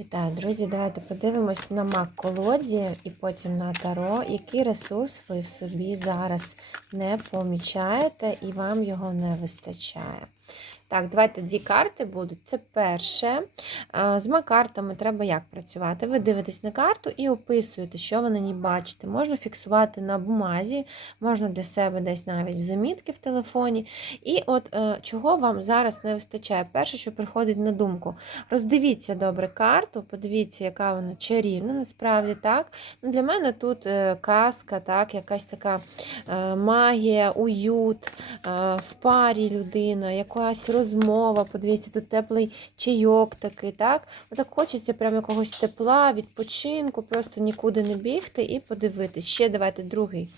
Вітаю, друзі! Давайте подивимось на мак колоді і потім на таро, який ресурс ви в собі зараз не помічаєте і вам його не вистачає. Так, давайте дві карти будуть. Це перше. З макартами треба як працювати. Ви дивитесь на карту і описуєте, що ви на ній бачите. Можна фіксувати на бумазі, можна для себе десь навіть в замітки в телефоні. І от е, чого вам зараз не вистачає? Перше, що приходить на думку, роздивіться добре карту, подивіться, яка вона чарівна, насправді так. Ну, Для мене тут е, казка, так, якась така е, магія, уют, в парі людина, якась розмова, подивіться, тут теплий чайок такий. так? Отак хочеться прямо якогось тепла, відпочинку, просто нікуди не бігти і подивитись. Ще давайте другий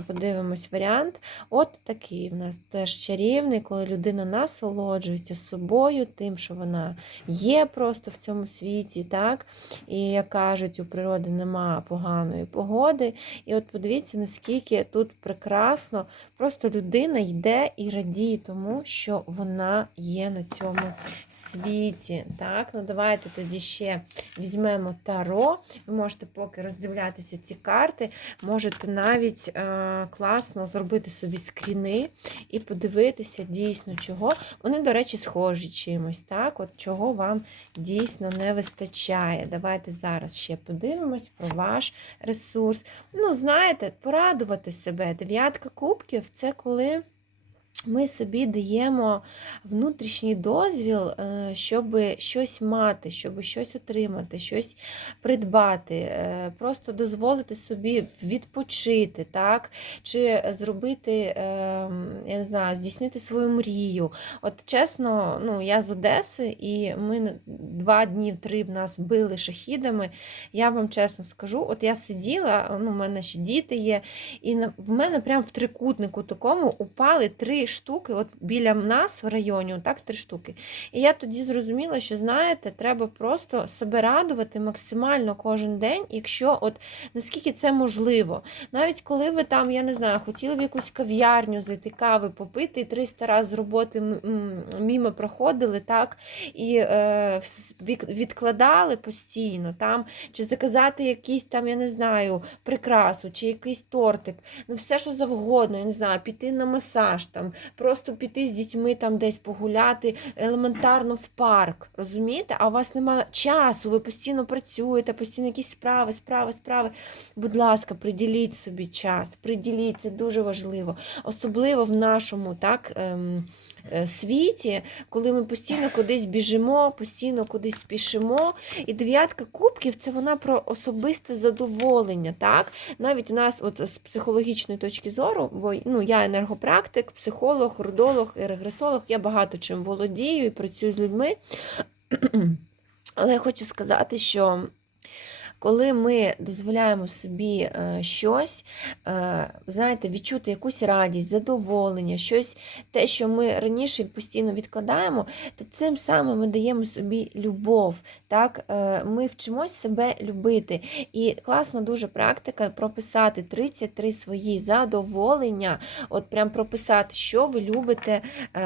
подивимось варіант. От такий в нас теж чарівний, коли людина насолоджується собою, тим, що вона є просто в цьому світі. так? І як кажуть, у природи нема поганої погоди. І от подивіться, наскільки тут прекрасно, просто людина йде і радіє тому, що вона є на цьому світі. Так, ну Давайте тоді ще візьмемо таро. Ви можете поки роздивлятися ці карти, можете навіть е, класно зробити собі скріни і подивитися дійсно, чого. Вони, до речі, схожі чимось, так? От чого вам дійсно не вистачає. Давайте зараз ще подивимось про ваш ресурс. Ну, знаєте, порадувати себе. Дев'ятка кубків це коли. Ми собі даємо внутрішній дозвіл, е, щоб щось мати, щоб щось отримати, щось придбати, е, просто дозволити собі відпочити, так? чи зробити, ем, я не знаю, здійснити свою мрію. От чесно, ну, я з Одеси, і ми два дні, три в нас били шахідами. Я вам чесно скажу, от я сиділа, ну, у мене ще діти є, і в мене прямо в трикутнику такому упали три штуки, от біля нас в районі, так, три штуки. І я тоді зрозуміла, що, знаєте, треба просто себе радувати максимально кожен день, якщо от наскільки це можливо. Навіть коли ви там, я не знаю, хотіли в якусь кав'ярню зайти кави попити, і 300 разів з роботи мімо проходили, так, і е, відкладали постійно, там, чи заказати якийсь там, я не знаю, прикрасу, чи якийсь тортик, ну все, що завгодно, я не знаю, піти на масаж, там, просто піти з дітьми там десь погуляти, елементарно в парк. Розумієте? А у вас немає часу, ви постійно працюєте, постійно якісь справи, справи, справи. Будь ласка, приділіть собі час, приділіть, це дуже важливо. Особливо в нашому так. Ем, світі, коли ми постійно кудись біжимо, постійно кудись спішимо. І дев'ятка кубків це вона про особисте задоволення. так? Навіть у нас от з психологічної точки зору, бо ну, я енергопрактик, психолог, родолог і регресолог, я багато чим володію і працюю з людьми. Але я хочу сказати, що коли ми дозволяємо собі е, щось, е, знаєте, відчути якусь радість, задоволення, щось, те, що ми раніше постійно відкладаємо, то цим самим ми даємо собі любов. Так? Е, ми вчимось себе любити. І класна дуже практика прописати 33 свої задоволення, от прям прописати, що ви любите,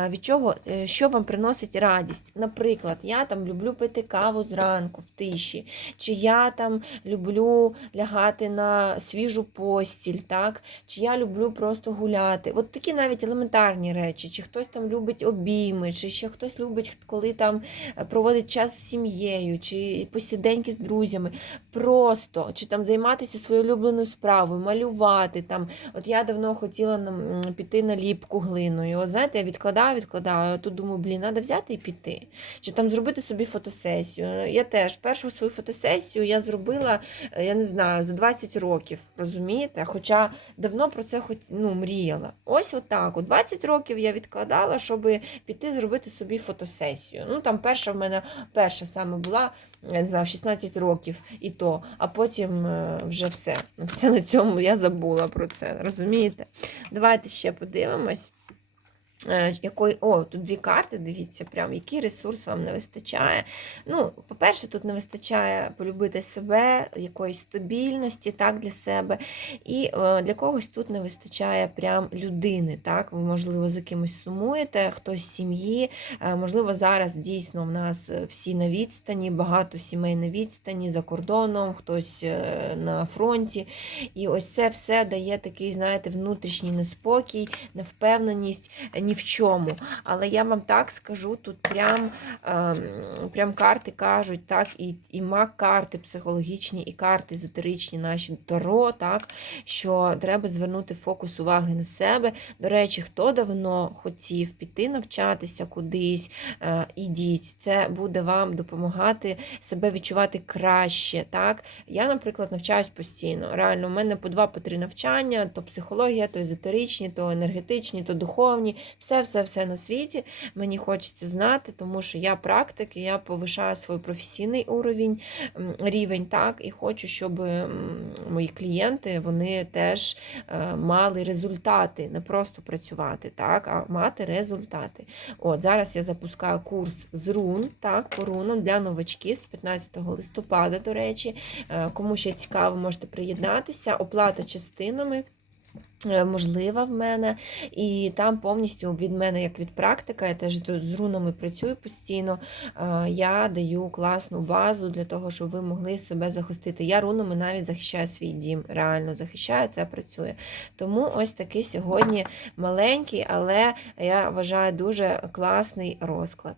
від чого, що вам приносить радість. Наприклад, я там люблю пити каву зранку в тиші, чи я там люблю лягати на свіжу постіль, так? чи я люблю просто гуляти. От такі навіть елементарні речі, чи хтось там любить обійми, чи ще хтось любить, коли там е, проводить час з сім'єю, чи посіденьки з друзями. Просто, чи там займатися своєю улюбленою справою, малювати. там. От я давно хотіла піти на ліпку глиною. От, знаєте, я відкладаю, відкладаю, тут думаю, блін, треба взяти і піти. Чи там зробити собі фотосесію. Я теж першу свою фотосесію я зробила Е, я не знаю, за 20 років, розумієте? Хоча давно про це хоч, ну, мріяла. Ось отак. От 20 років я відкладала, щоб піти зробити собі фотосесію. Ну, там перша в мене перша саме була, я не знаю, 16 років і то, а потім е, вже все. Все на цьому я забула про це. Розумієте? Давайте ще подивимось. Е, Якої, о, тут дві карти, дивіться, прям, який ресурс вам не вистачає. Ну, по-перше, тут не вистачає полюбити себе, якоїсь стабільності так, для себе. І е, для когось тут не вистачає прям людини. так, Ви, можливо, за кимось сумуєте, хтось з сім'ї. Е, можливо, зараз дійсно в нас всі на відстані, багато сімей на відстані, за кордоном, хтось на фронті. І ось це все дає такий, знаєте, внутрішній неспокій, невпевненість ні в чому. Але я вам так скажу, тут прям, ем, прям карти кажуть, так, і, і маг-карти психологічні, і карти езотеричні наші Таро, так, що треба звернути фокус уваги на себе. До речі, хто давно хотів піти навчатися кудись, е, ідіть. Це буде вам допомагати себе відчувати краще. Так? Я, наприклад, навчаюсь постійно. Реально, у мене по два, по три навчання: то психологія, то езотеричні, то енергетичні, то духовні. Все-все-все на світі. Мені хочеться знати, тому що я практик, і я повишаю свій професійний уровень, рівень, так, і хочу, щоб мої клієнти вони теж е, мали результати, не просто працювати, так, а мати результати. От зараз я запускаю курс з рун, так, по рунам для новачків з 15 листопада, до речі. Е, Кому ще цікаво, можете приєднатися. Оплата частинами. Е, Можлива в мене, і там повністю від мене, як від практика, я теж з рунами працюю постійно. е, Я даю класну базу для того, щоб ви могли себе захистити. Я рунами навіть захищаю свій дім, реально захищаю, це працює. Тому ось такий сьогодні маленький, але я вважаю дуже класний розклад.